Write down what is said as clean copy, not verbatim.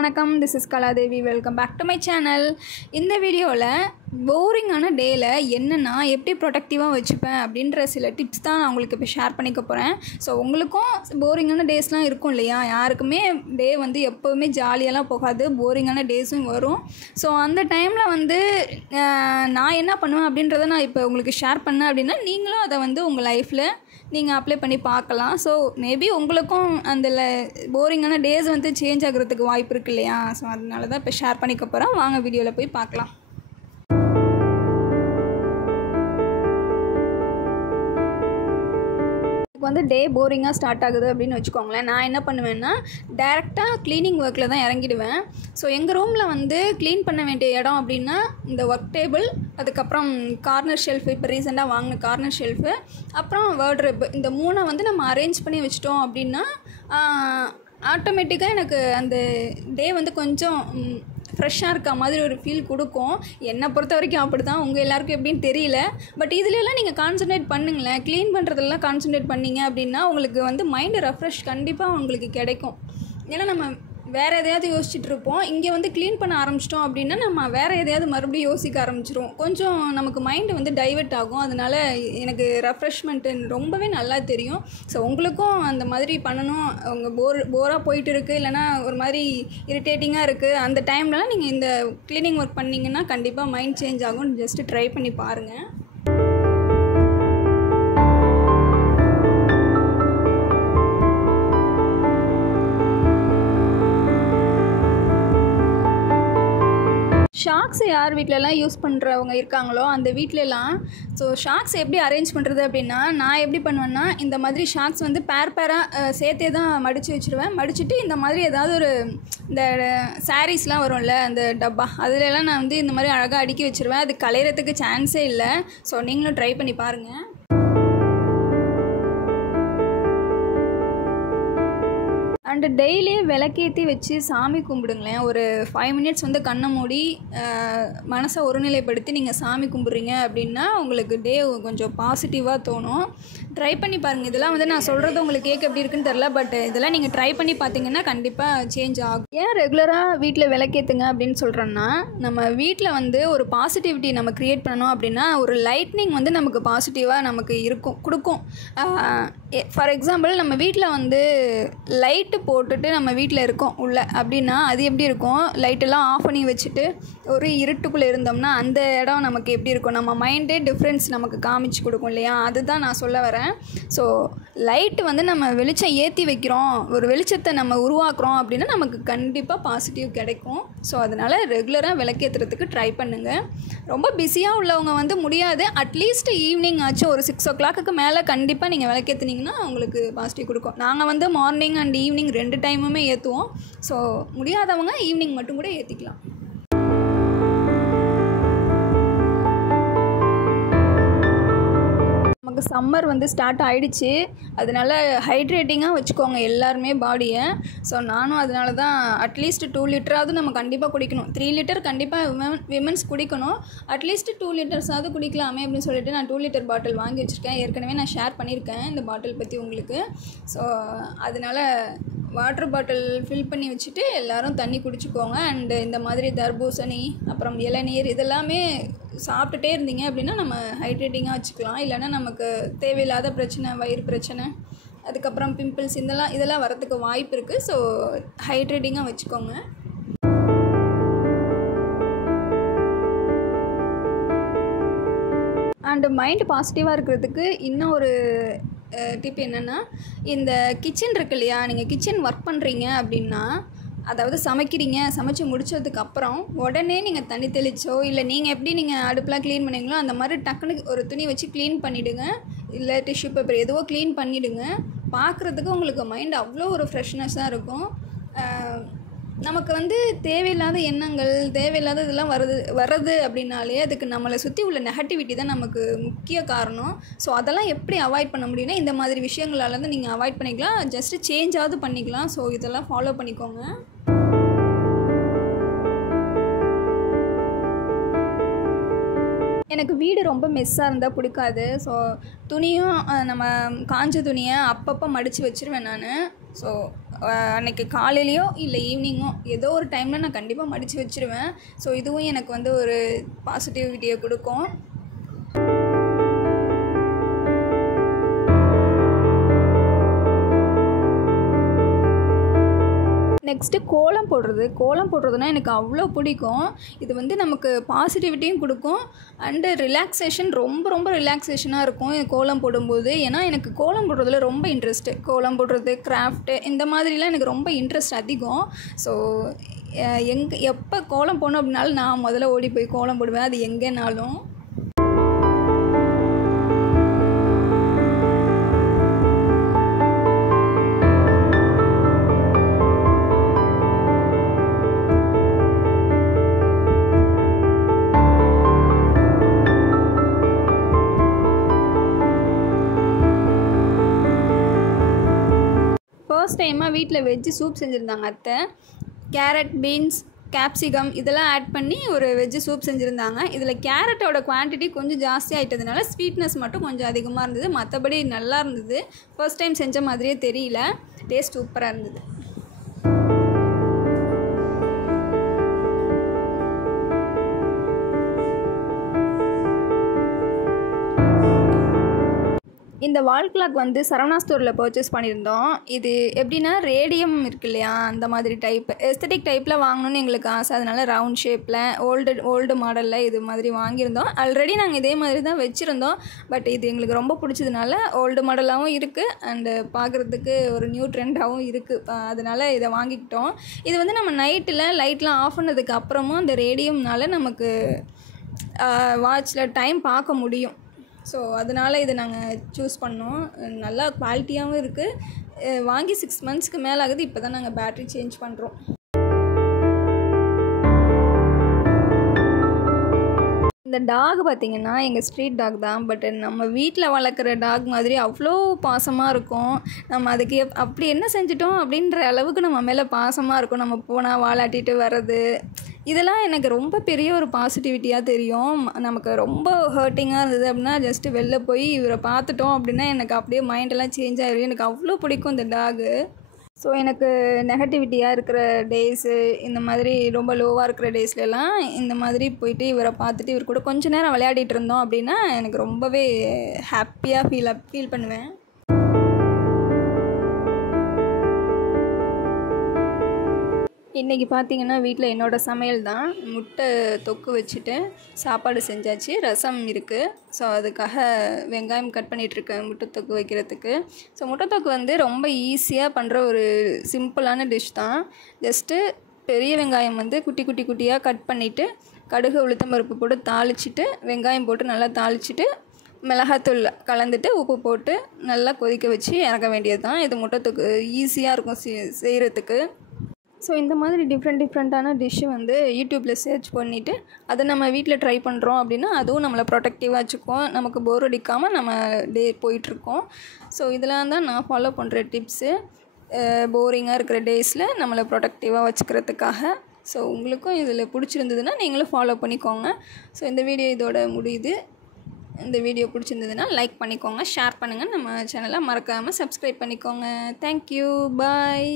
வணக்கம், this is Kaladevi. Welcome back to my channel. இந்த வீடியோவில் போரிங்கான டேயில் என்னென்னா எப்படி ப்ரொடக்டிவாக வச்சுப்பேன் அப்படின்ற சில டிப்ஸ் தான் நான் உங்களுக்கு இப்போ ஷேர் பண்ணிக்க போகிறேன். ஸோ உங்களுக்கும் போரிங்கான டேஸ்லாம் இருக்கும் இல்லையா? யாருக்குமே டே வந்து எப்போவுமே ஜாலியெல்லாம் போகாது, போரிங்கான டேஸும் வரும். ஸோ அந்த டைமில் நான் என்ன பண்ணுவேன் அப்படின்றத நான் இப்போ உங்களுக்கு ஷேர் பண்ணேன் அப்படின்னா நீங்களும் அதை உங்கள் லைஃப்பில் நீங்கள் அப்ளை பண்ணி பார்க்கலாம். ஸோ மேபி உங்களுக்கும் அந்த போரிங்கான டேஸ் சேஞ்ச் ஆகிறதுக்கு வாய்ப்பு இருக்கு இல்லையா? ஸோ அதனால தான் இப்போ ஷேர் பண்ணிக்க போகிறேன். வாங்க வீடியோவில் போய் பார்க்கலாம். டே போரிங்காக ஸ்டார்ட் ஆகுது அப்படின்னு வச்சுக்கோங்களேன். நான் என்ன பண்ணுவேன்னா டேரெக்டாக க்ளீனிங் ஒர்க்கில் தான் இறங்கிடுவேன். ஸோ எங்கள் ரூமில் க்ளீன் பண்ண வேண்டிய இடம் அப்படின்னா இந்த ஒர்க் டேபிள், அதுக்கப்புறம் கார்னர் ஷெல்ஃபு, இப்போ ரீசெண்டாக வாங்கின கார்னர் ஷெல்ஃபு, அப்புறம் வார்ட்ரோப், இந்த மூணை நம்ம அரேஞ்ச் பண்ணி வச்சிட்டோம் அப்படின்னா ஆட்டோமேட்டிக்காக எனக்கு அந்த டே கொஞ்சம் ஃப்ரெஷ்ஷாக இருக்க மாதிரி ஒரு ஃபீல் கொடுக்கும். என்னை பொறுத்த வரைக்கும் அப்படி தான், உங்கள் எல்லாருக்கும் எப்படின்னு தெரியல. பட் இதிலெல்லாம் நீங்கள் கான்சன்ட்ரேட் பண்ணுங்களேன். க்ளீன் பண்ணுறதெல்லாம் கான்சன்ட்ரேட் பண்ணிங்க அப்படின்னா உங்களுக்கு மைண்டு ரெஃப்ரெஷ் கண்டிப்பாக உங்களுக்கு கிடைக்கும். ஏன்னா நம்ம வேறு எதையாவது யோசிச்சுட்டு இருப்போம். இங்கே க்ளீன் பண்ண ஆரம்பிச்சிட்டோம் அப்படின்னா நம்ம வேறு எதையாவது மறுபடியும் யோசிக்க ஆரம்பிச்சிருவோம். கொஞ்சம் நமக்கு மைண்டு டைவர்ட் ஆகும். அதனால் எனக்கு ரெஃப்ரெஷ்மெண்ட்டு ரொம்பவே நல்லா தெரியும். ஸோ உங்களுக்கும் அந்த மாதிரி பண்ணணும், உங்கள் போராக போயிட்டு இருக்குது, இல்லைனா ஒரு மாதிரி இரிட்டேட்டிங்காக இருக்குது, அந்த டைம்லலாம் நீங்கள் இந்த க்ளீனிங் ஒர்க் பண்ணிங்கன்னா கண்டிப்பாக மைண்ட் சேஞ்ச் ஆகும். ஜஸ்ட்டு ட்ரை பண்ணி பாருங்கள். ஷாக்ஸ் யார் வீட்டிலலாம் யூஸ் பண்ணுறவங்க இருக்காங்களோ அந்த வீட்டிலலாம் ஸோ ஷாக்ஸ் எப்படி அரேஞ்ச் பண்ணுறது அப்படின்னா நான் எப்படி பண்ணுவேன்னா இந்த மாதிரி ஷாக்ஸ் பேராக சேர்த்தே தான் மடித்து வச்சுருவேன். மடிச்சுட்டு இந்த மாதிரி ஏதாவது ஒரு இந்த சாரீஸ்லாம் வரும்ல அந்த டப்பா, அதிலெல்லாம் நான் இந்த மாதிரி அழகாக அடுக்கி வச்சுருவேன். அது கலையிறதுக்கு சான்ஸே இல்லை. ஸோ நீங்களும் ட்ரை பண்ணி பாருங்கள். அண்டு டெய்லி விளக்கேற்றி வச்சு சாமி கும்பிடுங்களேன். ஒரு 5 மினிட்ஸ் கண்ணை மூடி மனசை ஒருநிலைப்படுத்தி நீங்கள் சாமி கும்பிட்றீங்க அப்படின்னா உங்களுக்கு டே கொஞ்சம் பாசிட்டிவாக தோணும். ட்ரை பண்ணி பாருங்கள். இதெல்லாம் நான் சொல்கிறது உங்களுக்கு கேட்க எப்படி இருக்குன்னு தெரில, பட் இதெல்லாம் நீங்கள் ட்ரை பண்ணி பார்த்தீங்கன்னா கண்டிப்பாக சேஞ்ச் ஆகும். ஏன் ரெகுலராக வீட்டில் விளக்கேற்றுங்க அப்படின்னு சொல்கிறேன்னா நம்ம வீட்டில் ஒரு பாசிட்டிவிட்டி நம்ம க்ரியேட் பண்ணணும் அப்படின்னா ஒரு லைட்னிங் நமக்கு பாசிட்டிவாக நமக்கு கொடுக்கும். ஃபார் எக்ஸாம்பிள் நம்ம வீட்டில் லைட்டு போட்டுட்டு நம்ம வீட்டில் இருக்கோம் உள்ள அப்படின்னா அது எப்படி இருக்கும்? லைட்டெல்லாம் ஆஃப் பண்ணி வச்சுட்டு ஒரு இருட்டுக்குள்ளே இருந்தோம்னா அந்த இடம் நமக்கு எப்படி இருக்கும்? நம்ம மைண்டே டிஃப்ரென்ஸ் நமக்கு காமிச்சு கொடுக்கும் இல்லையா? அதுதான் நான் சொல்ல வரேன். ஸோ லைட்டு நம்ம வெளிச்சம் ஏற்றி வைக்கிறோம், ஒரு வெளிச்சத்தை நம்ம உருவாக்குறோம் அப்படின்னா நமக்கு கண்டிப்பாக பாசிட்டிவ் கிடைக்கும். ஸோ அதனால் ரெகுலராக விளக்கேற்றுறதுக்கு ட்ரை பண்ணுங்கள். ரொம்ப பிஸியாக உள்ளவங்க முடியாது, அட்லீஸ்ட் ஈவினிங் ஆச்சும் ஒரு 6 o'clock மேலே கண்டிப்பாக நீங்கள் விளக்கேற்றுனீங்கன்னா உங்களுக்கு பாசிட்டிவ் கொடுக்கும். நாங்கள் மார்னிங் அண்ட் ஈவினிங் 2 டைமுமே ஏற்றுவோம். ஸோ முடியாதவங்க ஈவினிங் மட்டும் கூட ஏற்றிக்கலாம். நமக்கு சம்மர் ஸ்டார்ட் ஆகிடுச்சு. அதனால் ஹைட்ரேட்டிங்காக வச்சுக்கோங்க எல்லாருமே பாடியை. ஸோ நானும் அதனால தான் அட்லீஸ்ட் 2 லிட்டராவது நம்ம கண்டிப்பாக குடிக்கணும். 3 லிட்டர் கண்டிப்பாக விமன்ஸ் குடிக்கணும். அட்லீஸ்ட் 2 லிட்டர்ஸாவது குடிக்கலாமே அப்படின்னு சொல்லிட்டு நான் 2 லிட்டர் பாட்டில் வாங்கி வச்சுருக்கேன். ஏற்கனவே நான் ஷேர் பண்ணியிருக்கேன் இந்த பாட்டில் பற்றி உங்களுக்கு. ஸோ அதனால் வாட்டர் பாட்டில் ஃபில் பண்ணி வச்சுட்டு எல்லோரும் தண்ணி குடிச்சிக்கோங்க. அண்டு இந்த மாதிரி தர்பூசணி, அப்புறம் இளநீர் இதெல்லாமே சாப்பிட்டுட்டே இருந்தீங்க அப்படின்னா நம்ம ஹைட்ரேட்டிங்காக வச்சுக்கலாம். இல்லைனா நமக்கு தேவையில்லாத பிரச்சனை, வயிறு பிரச்சனை, அதுக்கப்புறம் பிம்பிள்ஸ் இதெல்லாம் வரத்துக்கு வாய்ப்பு இருக்குது. ஸோ ஹைட்ரேட்டிங்காக வச்சுக்கோங்க. அண்டு மைண்டு பாசிட்டிவாக இருக்கிறதுக்கு இன்னும் ஒரு டிப் என்னென்னா இந்த கிச்சன் இருக்கு இல்லையா? நீங்கள் கிச்சன் ஒர்க் பண்ணுறீங்க அப்படின்னா அதாவது சமைச்சு முடிச்சதுக்கப்புறம் உடனே நீங்கள் தண்ணி தெளிச்சோ இல்லை நீங்கள் அடுப்பெலாம் க்ளீன் பண்ணுவீங்களோ அந்த மாதிரி டக்குனு ஒரு துணி வச்சு க்ளீன் பண்ணிவிடுங்க. இல்லை டிஷ்யூ பேப்பர் எதுவோ க்ளீன் பண்ணிவிடுங்க. பார்க்குறதுக்கு உங்களுக்கு மைண்ட் அவ்வளோ ஒரு ஃப்ரெஷ்னஸாக இருக்கும். நமக்கு தேவையில்லாத எண்ணங்கள், தேவையில்லாத இதெல்லாம் வர்றது அப்படின்னாலே அதுக்கு நம்மளை சுற்றி உள்ள நெகட்டிவிட்டி தான் நமக்கு முக்கிய காரணம். ஸோ அதெல்லாம் எப்படி அவாய்ட் பண்ண முடியும்னா இந்த மாதிரி விஷயங்களால் நீங்கள் அவாய்ட் பண்ணிக்கலாம். ஜஸ்ட்டு சேஞ்சாவது பண்ணிக்கலாம். ஸோ இதெல்லாம் ஃபாலோ பண்ணிக்கோங்க. எனக்கு வீடு ரொம்ப மெஸ்ஸாக இருந்தால் பிடிக்காது. ஸோ துணியும் நம்ம காஞ்ச துணியை அப்பப்போ மடித்து வச்சுருவேன் நான். ஸோ அன்றைக்கி காலையிலையோ இல்லை ஈவினிங்கோ ஏதோ ஒரு டைமில் நான் கண்டிப்பாக மடித்து வச்சுருவேன். ஸோ இதுவும் எனக்கு வந்து ஒரு பாசிட்டிவிட்டியை கொடுக்கும். நெக்ஸ்ட்டு கோலம் போடுறதுனா எனக்கு அவ்வளோ பிடிக்கும். இது வந்து நமக்கு பாசிட்டிவிட்டியும் கொடுக்கும் அண்டு ரிலாக்ஸேஷன், ரொம்ப ரிலாக்ஸேஷனாக இருக்கும் கோலம் போடும்போது. ஏன்னா எனக்கு கோலம் போடுறதுல ரொம்ப இன்ட்ரெஸ்ட்டு. கோலம் போடுறது, கிராஃப்ட்டு இந்த மாதிரிலாம் எனக்கு ரொம்ப இன்ட்ரெஸ்ட் அதிகம். ஸோ எப்போ கோலம் போடணும் அப்படின்னாலும் நான் முதல்ல ஓடி போய் கோலம் போடுவேன், அது எங்கேனாலும். ஃபர்ஸ்ட் டைமாக வீட்டில் வெஜ்ஜு சூப் செஞ்சுருந்தாங்க அத்தை. கேரட், பீன்ஸ், கேப்சிகம் இதெல்லாம் ஆட் பண்ணி ஒரு வெஜ்ஜு சூப் செஞ்சுருந்தாங்க. இதில் கேரட்டோட குவான்டிட்டி கொஞ்சம் ஜாஸ்தி ஆகிட்டதுனால ஸ்வீட்னஸ் மட்டும் கொஞ்சம் அதிகமாக இருந்தது. மற்றபடி நல்லா இருந்தது. ஃபர்ஸ்ட் டைம் செஞ்ச மாதிரியே தெரியல. டேஸ்ட் சூப்பராக இருந்தது. இந்த வால் கிளாக் வந்து சரவணா ஸ்டோரில் பர்ச்சேஸ் பண்ணியிருந்தோம். இது எப்படின்னா ரேடியம் இருக்கு இல்லையா, அந்த மாதிரி டைப் எஸ்தட்டிக் டைப்பில் வாங்கணுன்னு எங்களுக்கு ஆசை. அதனால் ரவுண்ட் ஷேப்பில் ஓல்டு மாடலில் இது மாதிரி வாங்கியிருந்தோம். ஆல்ரெடி நாங்கள் இதே மாதிரி தான் வச்சுருந்தோம். பட் இது எங்களுக்கு ரொம்ப பிடிச்சதுனால ஓல்டு மாடலாகவும் இருக்குது அண்டு பார்க்குறதுக்கு ஒரு நியூ ட்ரெண்டாகவும் இருக்குது. அதனால் இதை வாங்கிக்கிட்டோம். இது வந்து நம்ம நைட்டில் லைட்லாம் ஆஃப் பண்ணதுக்கு அப்புறமும் அந்த ரேடியம்னால நமக்கு வாட்சில் டைம் பார்க்க முடியும். ஸோ அதனால் இதை நாங்கள் சூஸ் பண்ணோம். நல்லா குவாலிட்டியாகவும் இருக்குது. வாங்கி 6 monthsக்கு மேலே ஆகுது. இப்போ தான் நாங்கள் பேட்ரி சேஞ்ச் பண்ணுறோம். இந்த டாக் பார்த்திங்கன்னா எங்கள் ஸ்ட்ரீட் டாக் தான். பட் நம்ம வீட்டில் வளர்க்குற டாக் மாதிரி அவ்வளோ பாசமாக இருக்கும். நம்ம அதுக்கு அப்படி என்ன செஞ்சிட்டோம் அப்படின்ற அளவுக்கு நம்ம மேலே பாசமாக இருக்கும். நம்ம போனால் வாலாட்டிட்டு வர்றது இதெல்லாம் எனக்கு ரொம்ப பெரிய ஒரு பாசிட்டிவிட்டியாக தெரியும். நமக்கு ரொம்ப ஹர்ட்டிங்காக இருந்தது அப்படின்னா ஜஸ்ட்டு வெளில போய் இவரை பார்த்துட்டோம் அப்படின்னா எனக்கு அப்படியே மைண்டெல்லாம் சேஞ்ச் ஆகிடும். எனக்கு அவ்வளோ பிடிக்கும் இந்த டாகு. ஸோ எனக்கு நெகட்டிவிட்டியாக இருக்கிற டேஸு, இந்த மாதிரி ரொம்ப லோவாக இருக்கிற டேஸ்லலாம் இந்த மாதிரி போயிட்டு இவரை பார்த்துட்டு இவர் கூட கொஞ்ச நேரம் விளையாடிட்டு இருந்தோம் அப்படின்னா எனக்கு ரொம்பவே ஹாப்பியாக ஃபீல் பண்ணுவேன். இன்றைக்கி பார்த்திங்கன்னா வீட்டில் என்னோடய சமையல் தான். முட்டை தொக்கு வச்சுட்டு சாப்பாடு செஞ்சாச்சு, ரசம் இருக்குது. ஸோ அதுக்காக வெங்காயம் கட் பண்ணிகிட்ருக்கேன் முட்டை தொக்கு வைக்கிறதுக்கு. ஸோ முட்டை தொக்கு வந்து ரொம்ப ஈஸியாக பண்ணுற ஒரு சிம்பிளான டிஷ் தான். ஜஸ்ட்டு பெரிய வெங்காயம் வந்து குட்டியாக கட் பண்ணிவிட்டு கடுகு உளுத்தம்பருப்பு போட்டு தாளிச்சிட்டு வெங்காயம் போட்டு நல்லா தாளிச்சிட்டு மிளகாத்தூள் கலந்துட்டு உப்பு போட்டு நல்லா கொதிக்க வச்சு இறக்க வேண்டியது தான். இது முட்டை தொக்கு ஈஸியாக இருக்கும் செய்கிறதுக்கு. ஸோ இந்த மாதிரி டிஃப்ரெண்ட்டான டிஷ்ஷு வந்து யூடியூப்பில் சர்ச் பண்ணிவிட்டு அதை நம்ம வீட்டில் ட்ரை பண்ணுறோம் அப்படின்னா அதுவும் நம்மளை ப்ரொடெக்டிவாக வச்சுக்கும். நமக்கு போர் அடிக்காமல் நம்ம டே போயிட்டுருக்கோம். ஸோ இதெல்லாம் தான் நான் ஃபாலோ பண்ணுற டிப்ஸு போரிங்காக இருக்கிற டேஸில் நம்மளை ப்ரொடெக்டிவாக வச்சுக்கிறதுக்காக. ஸோ உங்களுக்கும் இதில் பிடிச்சிருந்ததுன்னா நீங்களும் ஃபாலோ பண்ணிக்கோங்க. ஸோ இந்த வீடியோ இதோட முடியுது. இந்த வீடியோ பிடிச்சிருந்ததுன்னா லைக் பண்ணிக்கோங்க, ஷேர் பண்ணுங்கள். நம்ம சேனலை மறக்காமல் சப்ஸ்கிரைப் பண்ணிக்கோங்க. தேங்க்யூ, பாய்.